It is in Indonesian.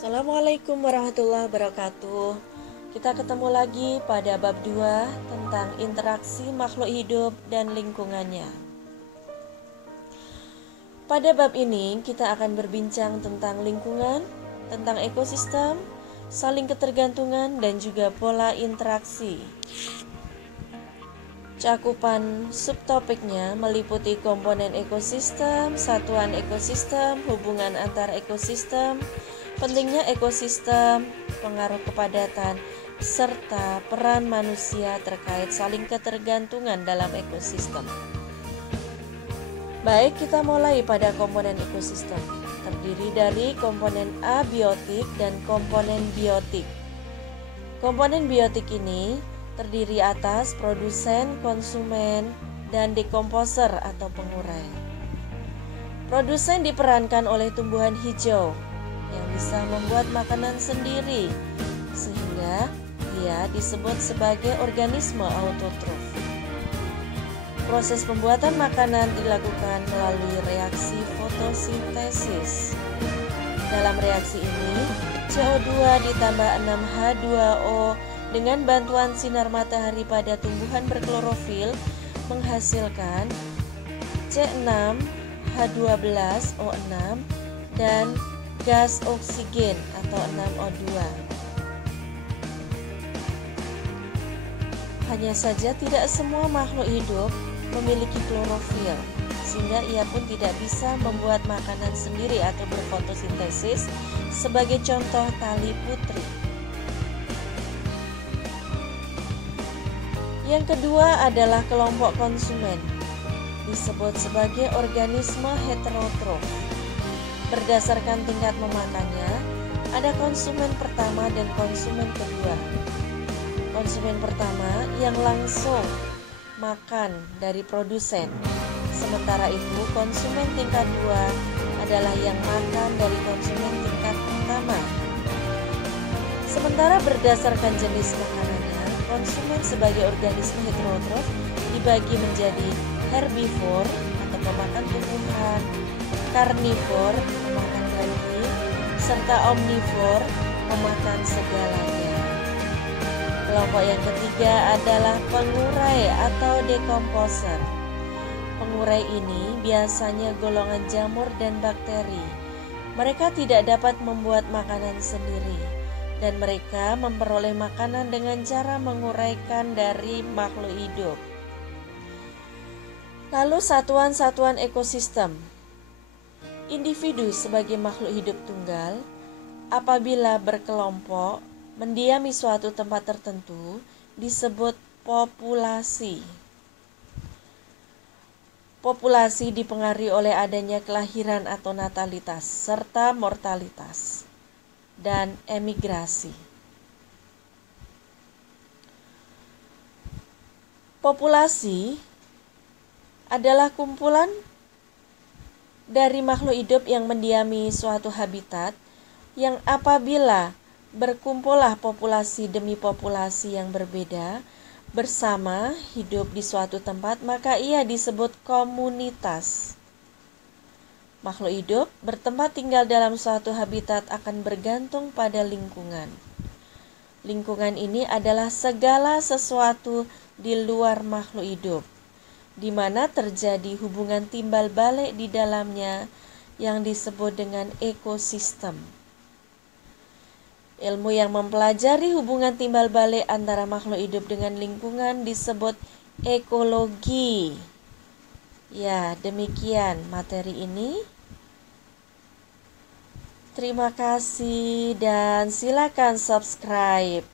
Assalamualaikum warahmatullahi wabarakatuh. Kita ketemu lagi pada bab 2 tentang interaksi makhluk hidup dan lingkungannya. Pada bab ini kita akan berbincang tentang lingkungan, tentang ekosistem, saling ketergantungan, dan juga pola interaksi. Cakupan subtopiknya meliputi komponen ekosistem, satuan ekosistem, hubungan antar ekosistem, pentingnya ekosistem, pengaruh kepadatan, serta peran manusia terkait saling ketergantungan dalam ekosistem. Baik, kita mulai pada komponen ekosistem. Terdiri dari komponen abiotik dan komponen biotik. Komponen biotik ini terdiri atas produsen, konsumen, dan dekomposer atau pengurai. Produsen diperankan oleh tumbuhan hijau yang bisa membuat makanan sendiri, sehingga dia disebut sebagai organisme autotrof. Proses pembuatan makanan dilakukan melalui reaksi fotosintesis. Dalam reaksi ini, CO2 ditambah 6H2O dengan bantuan sinar matahari pada tumbuhan berklorofil menghasilkan C6H12O6 dan gas oksigen atau 6O2. Hanya saja tidak semua makhluk hidup memiliki klorofil, sehingga ia pun tidak bisa membuat makanan sendiri atau berfotosintesis. Sebagai contoh, tali putri. Yang kedua adalah kelompok konsumen, disebut sebagai organisme heterotrof. Berdasarkan tingkat memakannya, ada konsumen pertama dan konsumen kedua. Konsumen pertama yang langsung makan dari produsen, sementara itu konsumen tingkat 2 adalah yang makan dari konsumen tingkat pertama. Sementara berdasarkan jenis makanannya, konsumen sebagai organisme heterotrof dibagi menjadi herbivor atau pemakan tumbuhan, karnivor pemakan daging, serta omnivor pemakan segalanya. Kelompok yang ketiga adalah pengurai atau dekomposer. Pengurai ini biasanya golongan jamur dan bakteri. Mereka tidak dapat membuat makanan sendiri, dan mereka memperoleh makanan dengan cara menguraikan dari makhluk hidup. Lalu satuan-satuan ekosistem. Individu sebagai makhluk hidup tunggal, apabila berkelompok mendiami suatu tempat tertentu, disebut populasi. Populasi dipengaruhi oleh adanya kelahiran atau natalitas, serta mortalitas, dan emigrasi. Populasi adalah kumpulan dari makhluk hidup yang mendiami suatu habitat, yang apabila berkumpullah populasi demi populasi yang berbeda bersama hidup di suatu tempat, maka ia disebut komunitas. Makhluk hidup bertempat tinggal dalam suatu habitat akan bergantung pada lingkungan. Lingkungan ini adalah segala sesuatu di luar makhluk hidup, di mana terjadi hubungan timbal balik di dalamnya yang disebut dengan ekosistem. Ilmu yang mempelajari hubungan timbal balik antara makhluk hidup dengan lingkungan disebut ekologi. Ya, demikian materi ini. Terima kasih dan silakan subscribe.